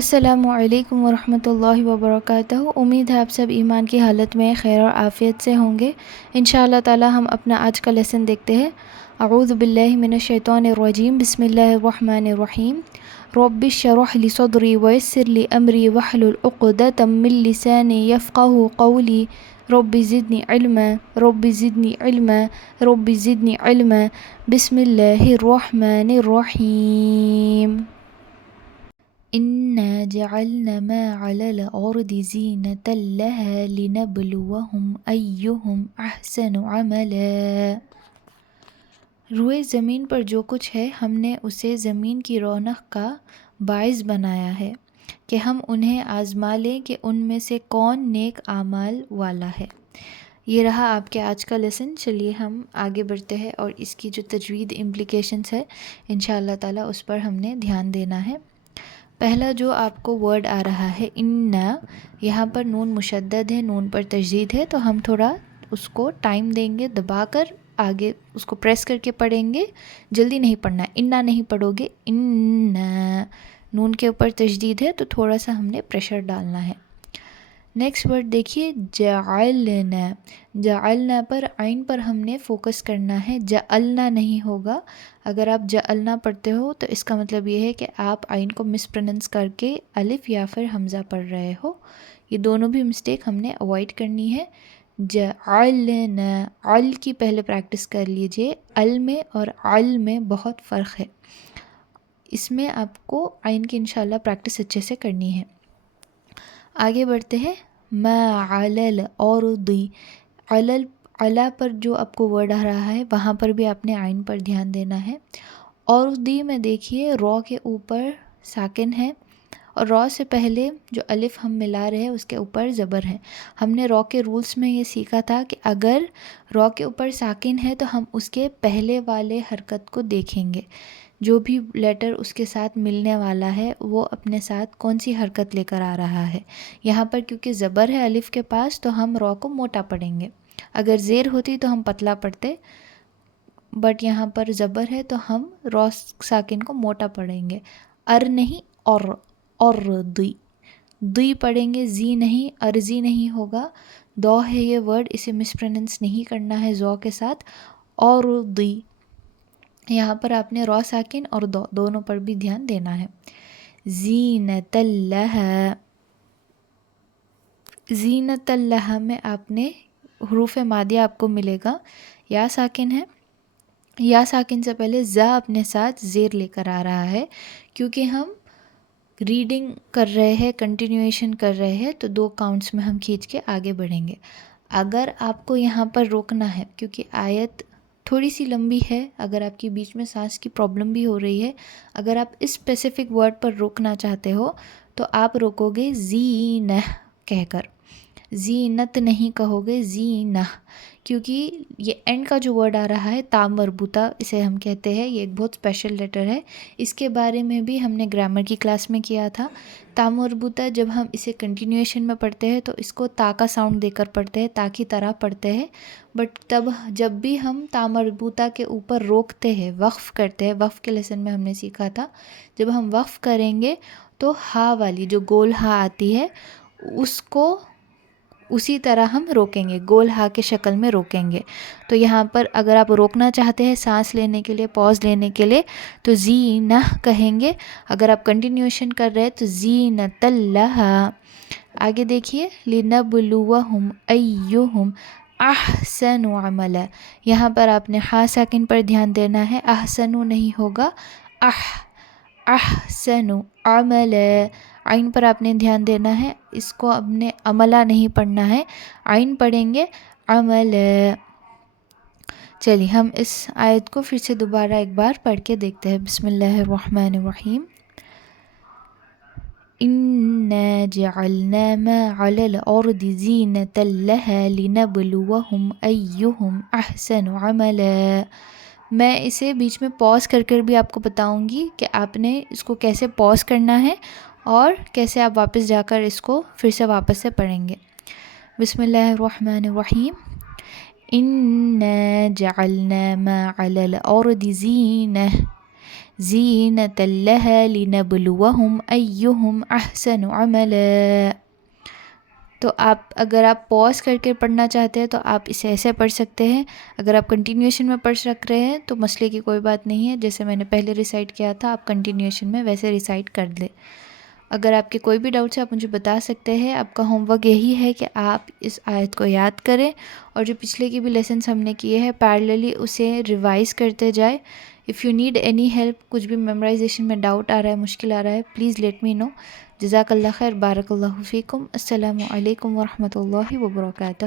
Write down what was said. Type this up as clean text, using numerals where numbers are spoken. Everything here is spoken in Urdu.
السلام علیکم ورحمۃ اللہ وبرکاتہ۔ امید ہے آپ سب ایمان کی حالت میں خیر اور عافیت سے ہوں گے۔ انشاءاللہ تعالی ہم اپنا آج کا لیسن دیکھتے ہیں۔ اعوذ باللہ من الشیطان الرجیم، بسم اللہ الرحمن الرحیم۔ رب اشرح لی صدری ویسر لی امری واحلل عقدۃ من لسانی یفقہوا قولی۔ رب زدنی علما، رب زدنی علما، رب زدنی علما۔ بسم اللہ الرحمن الرحیم۔ إنا جعلنا ما على الأرض زينة لها لنبلوهم أيهم أحسن عملا۔ روئے زمین پر جو کچھ ہے ہم نے اسے زمین کی رونق کا باعث بنایا ہے کہ ہم انہیں آزما لیں کہ ان میں سے کون نیک اعمال والا ہے۔ یہ رہا آپ کے آج کا لیسن۔ چلیے ہم آگے بڑھتے ہیں اور اس کی جو تجوید امپلیکیشنز ہے انشاءاللہ تعالی اس پر ہم نے دھیان دینا ہے۔ پہلا جو آپ کو ورڈ آ رہا ہے انا، یہاں پر نون مشدد ہے، نون پر تشدید ہے، تو ہم تھوڑا اس کو ٹائم دیں گے، دبا کر آگے اس کو پریس کر کے پڑھیں گے۔ جلدی نہیں پڑھنا، انا نہیں پڑھو گے، انا نون کے اوپر تشدید ہے تو تھوڑا سا ہم نے پریشر ڈالنا ہے۔ نیکسٹ ورڈ دیکھیے جعلنا، جعلنا پر عین پر ہم نے فوکس کرنا ہے، جعلنا نہیں ہوگا۔ اگر آپ جعلنا پڑھتے ہو تو اس کا مطلب یہ ہے کہ آپ عین کو مس پروننس کر کے الف یا پھر حمزہ پڑھ رہے ہو۔ یہ دونوں بھی مسٹیک ہم نے اوائڈ کرنی ہے۔ جعلنا، عل کی پہلے پریکٹس کر لیجئے، ال میں اور عل میں بہت فرق ہے، اس میں آپ کو عین کی انشاءاللہ پریکٹس اچھے سے کرنی ہے۔ آگے بڑھتے ہیں۔ ما علی الارض، علا پر جو آپ کو ورڈ آ رہا ہے وہاں پر بھی آپ نے عین پر دھیان دینا ہے۔ اورضی میں دیکھیے رو کے اوپر ساکن ہے اور رو سے پہلے جو الف ہم ملا رہے ہیں اس کے اوپر زبر ہے۔ ہم نے رو کے رولز میں یہ سیکھا تھا کہ اگر رو کے اوپر ساکن ہے تو ہم اس کے پہلے والے حرکت کو دیکھیں گے، جو بھی لیٹر اس کے ساتھ ملنے والا ہے وہ اپنے ساتھ کون سی حرکت لے کر آ رہا ہے۔ یہاں پر کیونکہ زبر ہے الف کے پاس تو ہم رو کو موٹا پڑھیں گے، اگر زیر ہوتی تو ہم پتلا پڑھتے، بٹ یہاں پر زبر ہے تو ہم رو ساکن کو موٹا پڑھیں گے۔ نہیں اور دی، دی پڑھیں گے، زی نہیں، ارزی نہیں ہوگا۔ دو ہے یہ ورڈ، اسے مس پروننس نہیں کرنا ہے زو کے ساتھ۔ اور دی، یہاں پر آپ نے رو ساکن اور دو دونوں پر بھی دھیان دینا ہے۔ زینت لہا، زینت لہا میں آپ نے حروف مادیہ آپ کو ملے گا، یا ساکن ہے، یا ساکن سے پہلے زا اپنے ساتھ زیر لے کر آ رہا ہے، کیونکہ ہم ریڈنگ کر رہے ہیں، کنٹینیویشن کر رہے ہیں تو دو کاؤنٹس میں ہم کھینچ کے آگے بڑھیں گے۔ اگر آپ کو یہاں پر روکنا ہے کیونکہ آیت تھوڑی سی لمبی ہے، اگر آپ کی بیچ میں سانس کی پرابلم بھی ہو رہی ہے، اگر آپ اس اسپیسیفک ورڈ پر روکنا چاہتے ہو تو آپ روکو گے زینہ کہہ کر، زینت نہیں کہو گے، زینہ، کیونکہ یہ اینڈ کا جو ورڈ آ رہا ہے تا مربوطہ اسے ہم کہتے ہیں، یہ ایک بہت اسپیشل لیٹر ہے، اس کے بارے میں بھی ہم نے گرامر کی کلاس میں کیا تھا۔ تا مربوطہ جب ہم اسے کنٹینیویشن میں پڑھتے ہیں تو اس کو تا کا ساؤنڈ دے کر پڑھتے ہیں، تا کی طرح پڑھتے ہیں، بٹ تب جب بھی ہم تا مربوطہ کے اوپر روکتے ہیں، وقف کرتے ہیں، وقف کے لیسن میں ہم نے سیکھا تھا جب ہم وقف کریں گے تو ہا والی جو گول ہا آتی ہے اس کو اسی طرح ہم روکیں گے، گول ہا کے شکل میں روکیں گے۔ تو یہاں پر اگر آپ روکنا چاہتے ہیں سانس لینے کے لیے، پاز لینے کے لیے، تو زینہ کہیں گے، اگر آپ کنٹینیوشن کر رہے ہیں تو زینۃ لہا۔ آگے دیکھیے لنبلوہم ایہم احسن عملا، یہاں پر آپ نے ہا ساکن پر دھیان دینا ہے، احسن نہیں ہوگا، احسن عملا، عین پر آپ نے دھیان دینا ہے، اس کو اب نے عملہ نہیں پڑھنا ہے، عین پڑھیں گے عملا۔ چلیے ہم اس آیت کو پھر سے دوبارہ ایک بار پڑھ کے دیکھتے ہیں۔ بسم اللہ الرحمن الرحیم۔ إنا جعلنا ما على الأرض زينة لها لنبلوهم أيهم أحسن عملا۔ میں اسے بیچ میں پاز کر کر بھی آپ کو بتاؤں گی کہ آپ نے اس کو کیسے پاز کرنا ہے اور کیسے آپ واپس جا کر اس کو پھر سے واپس سے پڑھیں گے۔ بسم اللہ الرحمن الرحیم۔ إنا جعلنا ما على الأرض زينة، زینۃ لہا لنبلوہم ایہم احسن عملا. تو اگر آپ پوز کر کے پڑھنا چاہتے ہیں تو آپ اسے ایسے پڑھ سکتے ہیں. اگر آپ کنٹینیوشن میں پڑھ سک رہے ہیں تو مسئلے کی کوئی بات نہیں ہے، جیسے میں نے پہلے ریسائٹ کیا تھا آپ کنٹینیوشن میں ویسے ریسائٹ کر دیں. اگر آپ کے کوئی بھی ڈاؤٹس ہے آپ مجھے بتا سکتے ہیں. آپ کا ہوم ورک یہی ہے کہ آپ اس آیت کو یاد کریں اور جو پچھلے کی بھی لیسنس ہم نے کیے ہیں پیرللی اسے ریوائز کرتے جائے. If you need any help, کچھ بھی میمورائزیشن میں ڈاؤٹ آ رہا ہے، مشکل آ رہا ہے، پلیز لیٹ می نو. جزاک اللہ خیر، بارک اللہ فیکم. السلام علیکم ورحمۃ اللہ وبرکاتہ.